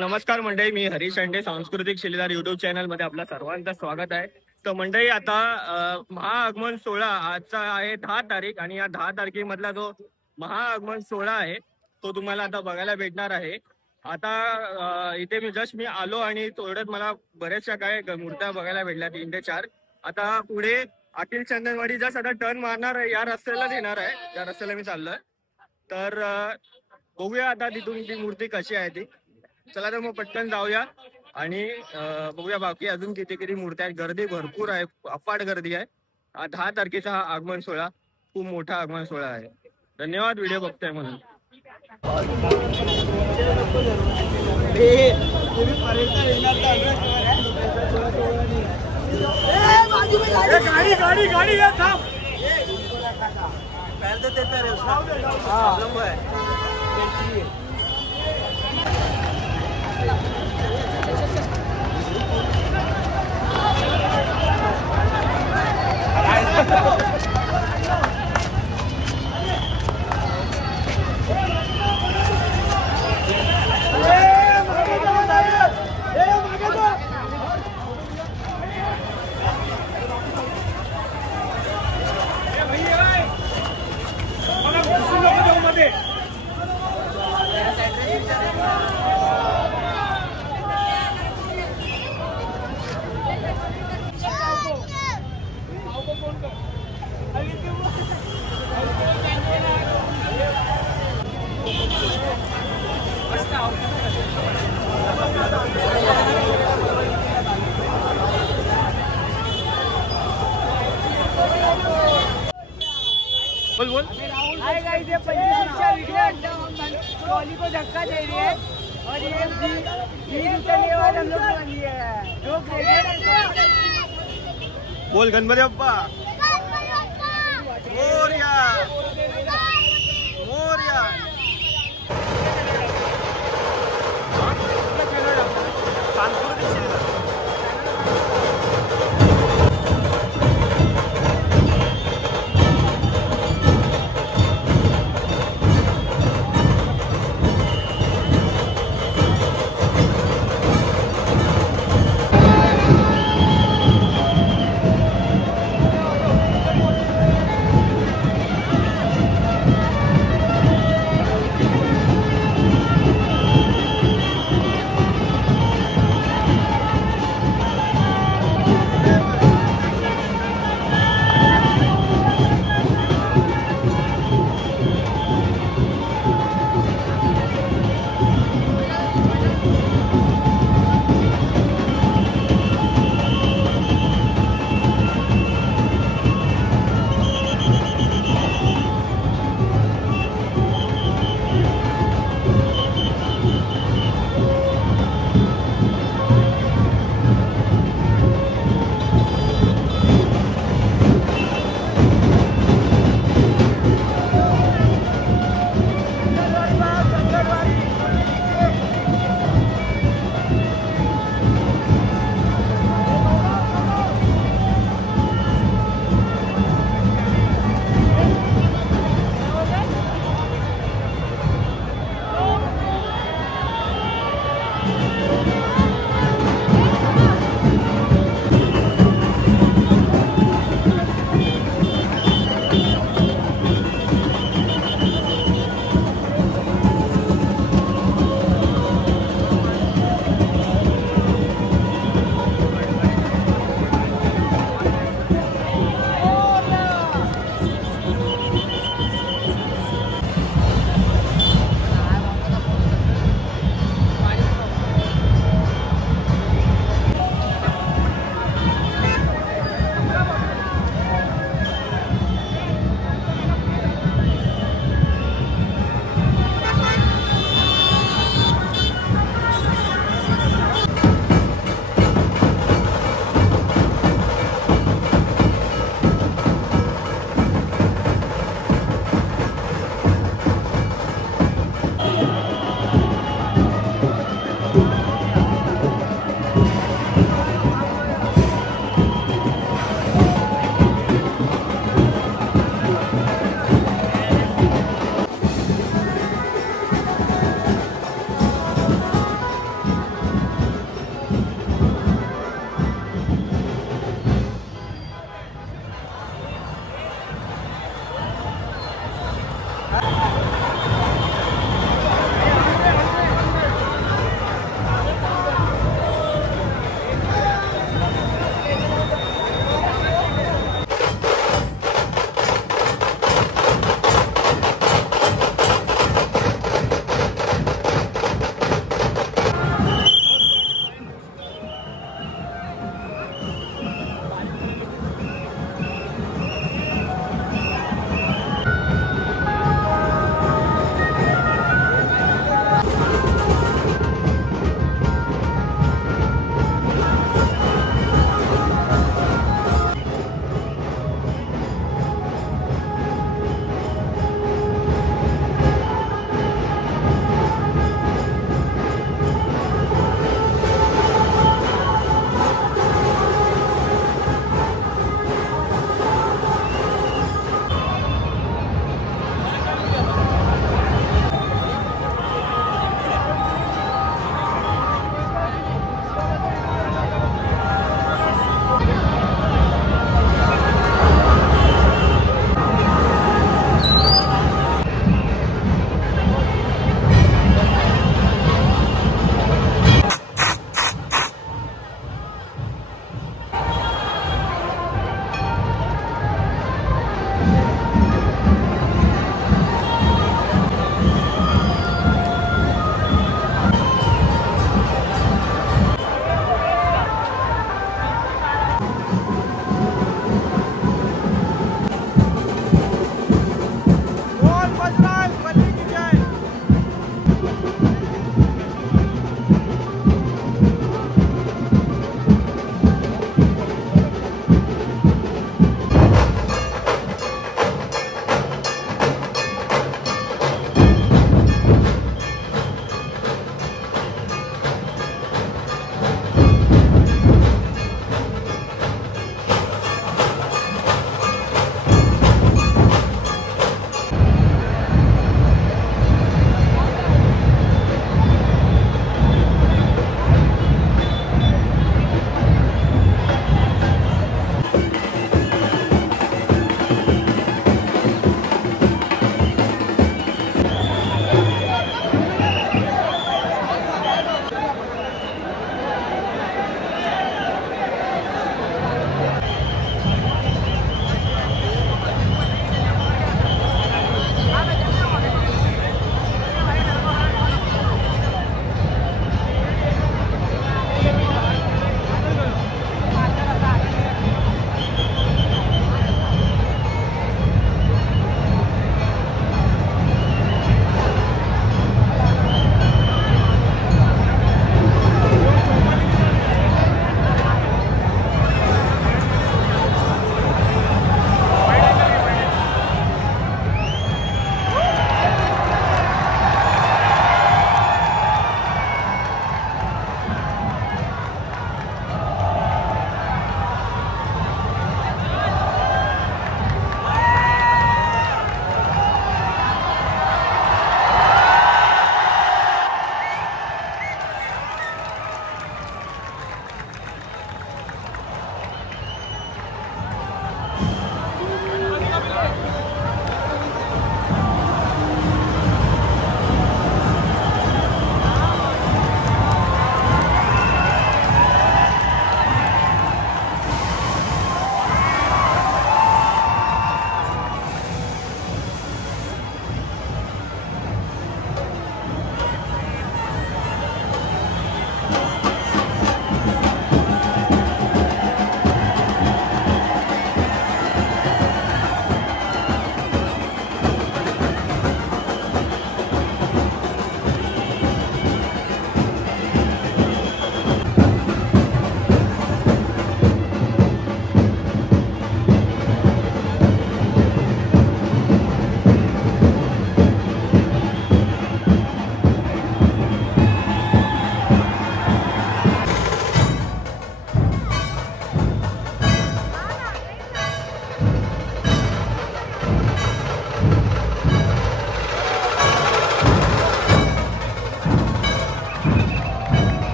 नमस्कार मंडळी, मी हरीश अंडे, सांस्कृतिक शिलेदार युट्यूब चॅनल मध्ये आपल्या सर्वांचं स्वागत आहे। तर मंडळी, आता महाआगमन सोहळा आजचा आहे 10 तारीख आणि या 10 तारखेमधला जो महाआगमन सोहळा आहे तो तुम्हाला आता बघायला भेटणार आहे। आता इथे मी आलो आणि थोड्यात मला बऱ्याचशा काय मूर्त्या बघायला भेटल्या 3 ते 4। आता पुढे अखिल चंदनवाडी जस्ट आता टर्न मारणार आहे, या रस्त्याला येणार आहे, या रस्त्याला मी चाललोय। तर बघूया आता तिथून ती मूर्ती कशी आहे ती। चला तर मग पटकन जाऊया आणि बघूया बाकी अजून किती किती मूर्त्या आहेत। गर्दी भरपूर आहे, अफाट गर्दी आहे। 10 तारखेचा हा आगमन सोहळा खूप मोठा आगमन सोहळा आहे। धन्यवाद व्हिडिओ बघताय म्हणून। गाड़ी गाड़ी गाड़ी है थाम पहले तो देता है उसका लंबा है बोल बोल। हाय गाइस, ये 25 का वीडियो ट्रॉली को धक्का दे रही है और ये बीच उतरने वाले हम लोग बन लिए हैं। जो बोल गणपती बाप्पा मोरया मोरया।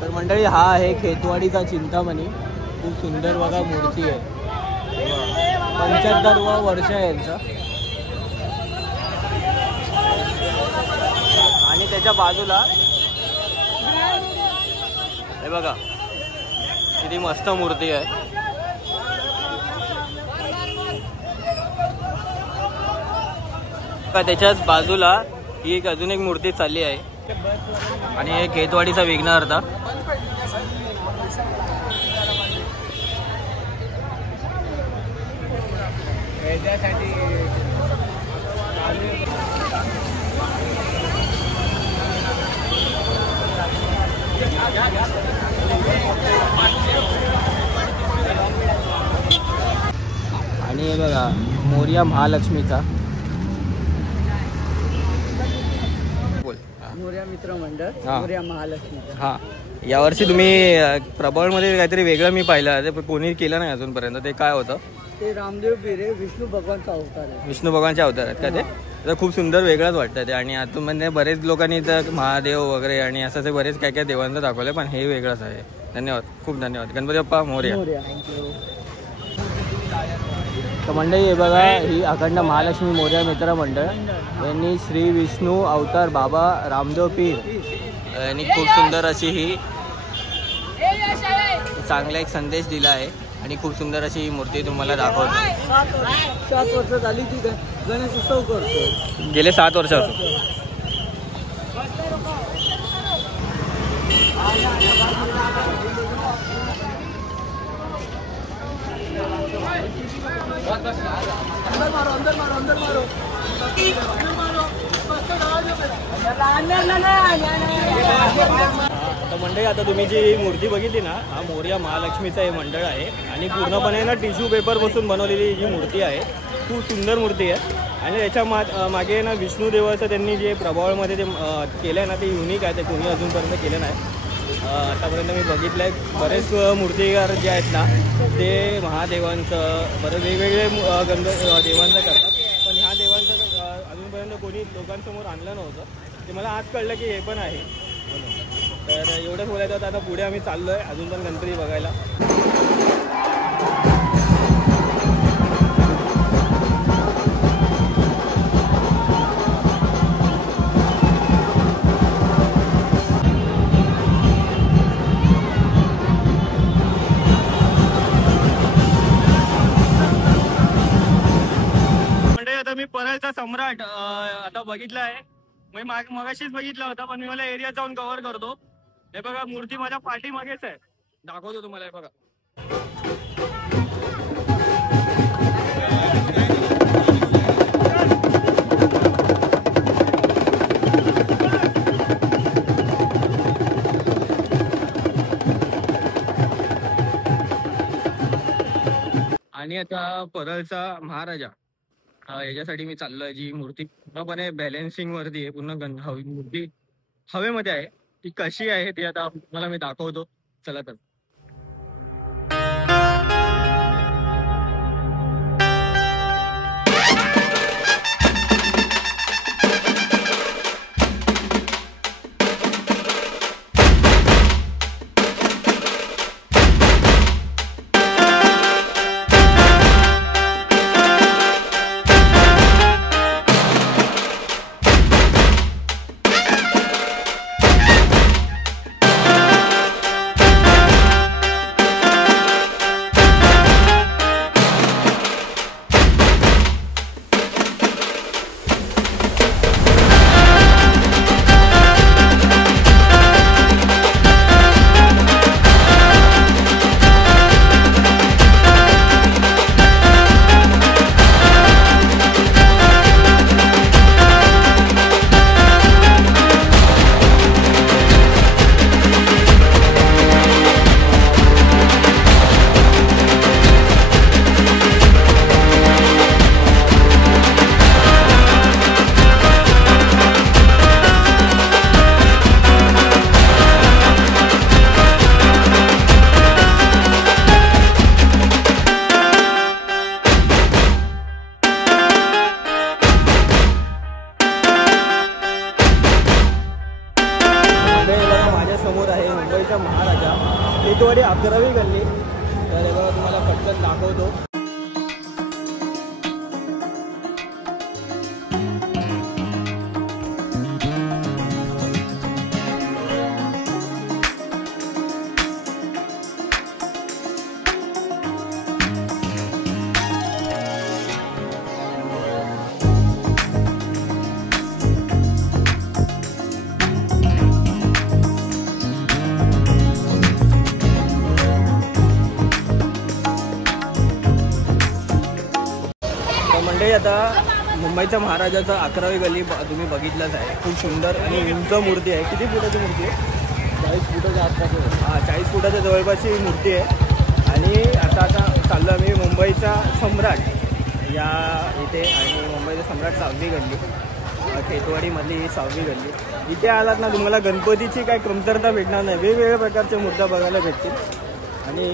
तर मंडळी हा आहे खेतवाडीचा चिंतामणी. खूप सुंदर बघा मूर्ती आहे. 75वा वर्ष आहे यांचं. आणि त्याच्या बाजूला हे बघा किती मस्त मूर्ती आहे. त्याच्याच बाजूला ही एक अजून एक मूर्ती चालली आहे. आणि हे खेतवाडीचा विघ्नहर्ता. आणि हे बघा मोरया महालक्ष्मीचा. मोरया मित्र मंडळ, मोरया महालक्ष्मी. हा, यावर्षी तुम्ही प्रबळमध्ये काहीतरी वेगळं मी पाहिलं, ते कोणी केलं नाही अजूनपर्यंत. ते काय होतं? ते रामदेव बिरे विष्णू भगवानचा अवतार आहे. विष्णू भगवानचे अवतार आहेत का ते? तर खूप सुंदर वेगळंच वाटतं ते. आणि आतून म्हणजे बरेच लोकांनी तर महादेव वगैरे आणि असं ते बरेच काय काय देवांचं दाखवलं, पण हे वेगळंच आहे. धन्यवाद, खूप धन्यवाद. गणपती बाप्पा मोरया. तर मंडळी हे बघा, ही अखंड महालक्ष्मी मोरया मित्र मंडळ यांनी श्री विष्णू अवतार बाबा रामदेव पीर यांनी खूप सुंदर अशी ही चांगला एक संदेश दिला आहे. आणि खूप सुंदर अशी ही मूर्ती तुम्हाला दाखवतो. 7 वर्ष झाली ती गणेश उत्सव करतो. गेले 7 वर्ष. आता मंडळी, आता तुम्ही जी मूर्ती बघितली ना, हा मोरया महालक्ष्मीचं हे मंडळ आहे. आणि पूर्णपणे ना टिश्यू पेपरपासून बनवलेली जी मूर्ती आहे, खूप सुंदर मूर्ती आहे. आणि त्याच्या मागे ना विष्णू देवाचं त्यांनी जे प्रभावळमध्ये ते केलं आहे ना, ते युनिक आहे. ते कोणी अजूनपर्यंत केलं नाही. आतापर्यंत मी बघितलं आहे बरेच मूर्तिकार जे आहेत ना, ते महादेवांचं बरेच वेगवेगळे देवांचं करतात. पण ह्या देवांचं अजूनपर्यंत कोणी लोकांसमोर आणलं नव्हतं. ते मला आज कळलं की हे पण आहे. तर एवढंच बोलायचं होतं. आता पुढे आम्ही चाललो आहे अजून पण गणपती बघायला. आता मी परळचा सम्राट आता बघितला आहे. मी मगाशीच बघितला होता, पण मी मला एरिया जाऊन कव्हर करतो. हे बघा, मूर्ती माझ्या पाठीमागेच आहे. दाखवतो तुम्हाला. हे बघा, आणि आता परळचा महाराजा याच्यासाठी मी चाललोय. जी मूर्ती पूर्णपणे बॅलेन्सिंग वरती आहे. पूर्ण मूर्ती हवेमध्ये आहे. ती कशी आहे ती आता तुम्हाला मी दाखवतो. चला तर. 11वी गल्ली. तर हे बघा तुम्हाला पटकन दाखवतो. मंडळी आता मुंबईच्या महाराजाचा 11वी गल्ली तुम्ही बघितलंच आहे. खूप सुंदर आणि उंच मूर्ती आहे. किती फुटाची मूर्ती आहे? 40 फुटाच्या आसपास. हां 40 फुटाच्या जवळपासची मूर्ती आहे. आणि आता चाललो आम्ही मुंबईचा सम्राट या इथे. आणि मुंबईचा सम्राट 6वी गल्ली, खेतवाडीमधली ही 6वी गल्ली. इथे आलात ना तुम्हाला गणपतीची काय कमतरता भेटणार नाही. वेगवेगळ्या प्रकारच्या मूर्त्या बघायला भेटतील. आणि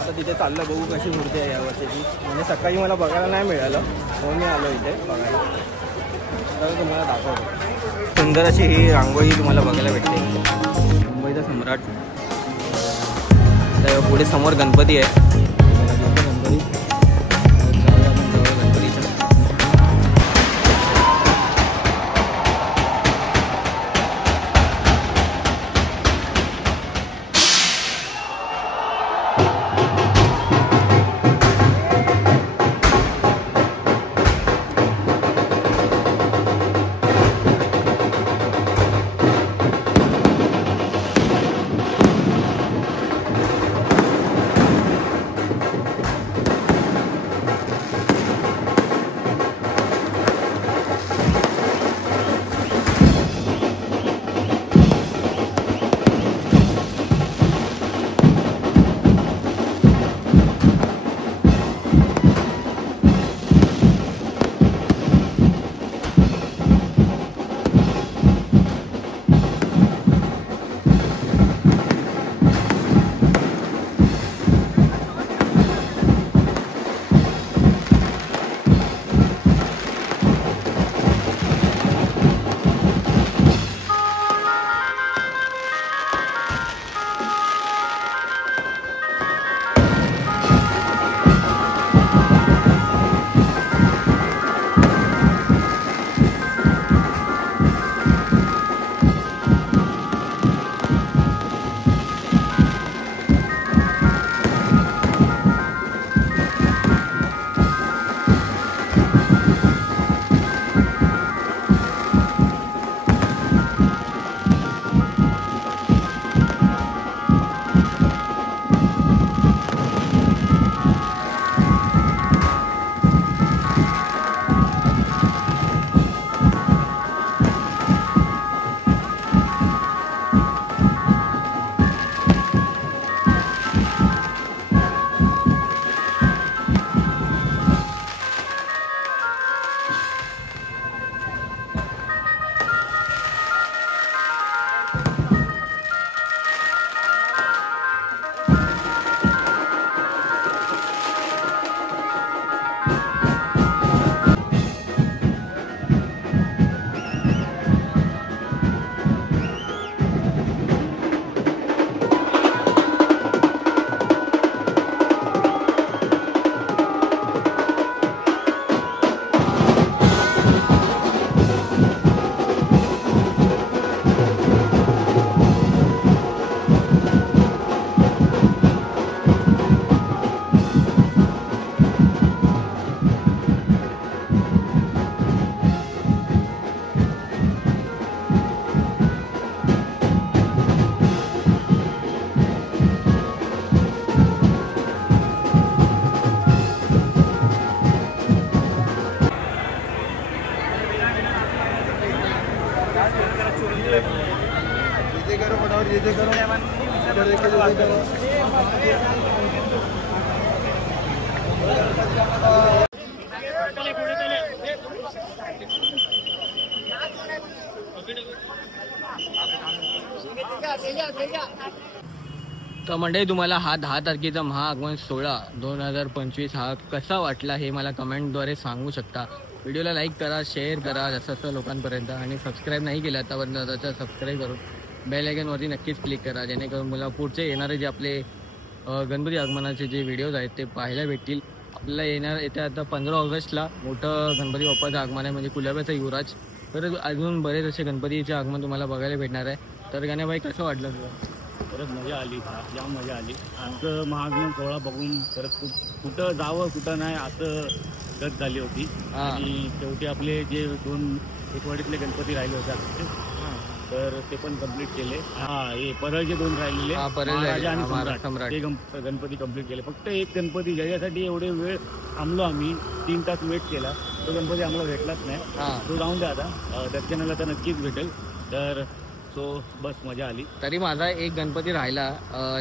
आता तिथे चाललं बघू कशी मूर्ती आहे या वर्षीची. म्हणजे सकाळी मला बघायला नाही मिळालं म्हणून मी आलो इथे बघायला. तर तुम्हाला दाखवतो. सुंदर अशी ही रांगोळी तुम्हाला बघायला भेटते. मुंबईचा सम्राट. तर पुढे समोर गणपती आहे. गणपती गणपतीच्या तर मंडळी तुम्हाला हा 10 तारखेचा महाआगमन सोहळा 2025 हा कसा वाटला हे मला कमेंटद्वारे सांगू शकता. व्हिडिओला लाईक करा, शेअर करा जास्त लोकांपर्यंत, आणि सबस्क्राईब नाही केलं आतापर्यंत तर सबस्क्राईब करून बेल आयकॉनवरती नक्कीच क्लिक करा, जेणेकरून मला पुढचे येणारे जे आपले गणपती आगमनाचे जे व्हिडिओज आहेत ते पाहायला भेटतील आपल्याला. येत्या आता 15 ऑगस्टला मोठं गणपती बाप्पाचं आगमन आहे, म्हणजे कुलाब्याचा युवराज. तर अजून बरेच असे गणपतीचे आगमन तुम्हाला बघायला भेटणार आहे. तर गाण्याबाई कसं वाटलं तुला? खरंच मजा आली, जाम मजा आली. असं महागमन सोहळा बघून खरंच कुठं जावं कुठं नाही असं गत झाली होती. आणि शेवटी आपले जे 2 एकवाडीतले गणपती राहिले होते तर ते पण कम्प्लीट केले. हे परळचे 2 राहिलेले महाराजा आणि सम्राट ते गणपती कम्प्लीट केले. फक्त एक गणपती ज्याच्यासाठी एवढे वेळ थांबलो आम्ही, 3 तास वेट केला, तो गणपती आम्हाला भेटलाच नाही. तो जाऊन द्या आता, दर्शनाला तर नक्कीच भेटेल. तर बस मजा आली. तरी माझा एक गणपती राहिला,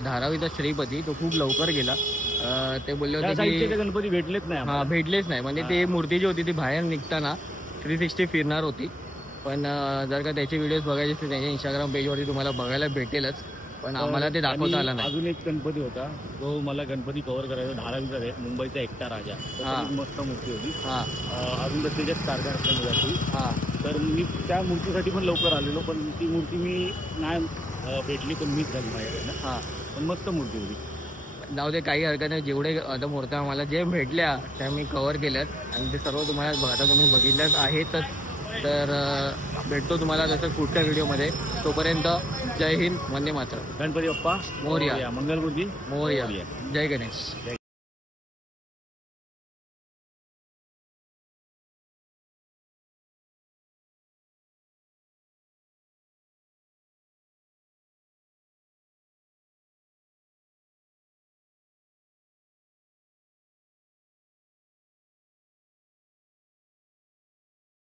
धारावीचा श्रीपती, तो खूप लवकर गेला. ते बोलले होते की गणपती भेटलेच नाही. भेटलेच नाही, म्हणजे ते मूर्ती जी होती ती बाहेर निघताना 360 फिरणार होती. पण जर का त्याचे व्हिडिओज बघायचे असतील त्यांच्या इंस्टाग्राम पेजवरती तुम्हाला बघायला भेटेलच, पण आम्हाला ते दाखवता आलं नाही. अजून एक गणपती होता तो मला गणपती कव्हर करायचा, धारावीचा आहे, मुंबईचा एकटा राजा. मस्त मूर्ती होती. अजून तर त्याच्यात कारखाना असते. तर मी त्या मूर्तीसाठी पण लवकर आलेलो, पण ती मूर्ती मी नाही भेटली, पण मीच झाली माझ्याकडनं. पण मस्त मूर्ती होती. जाऊ दे, काही हरकत नाही. जेवढे आता मूर्त्या आम्हाला जे भेटल्या त्या मी कव्हर केल्यात आणि ते सर्व तुम्हाला आता तुम्ही बघितल्याच आहेतच. तर भेटतो तुम्हाला जसं पुढच्या व्हिडिओमध्ये. तोपर्यंत जय हिंद, वंदे मातरम. गणपती बाप्पा मोरया. मंगलमूर्ती मोरया. जय गणेश.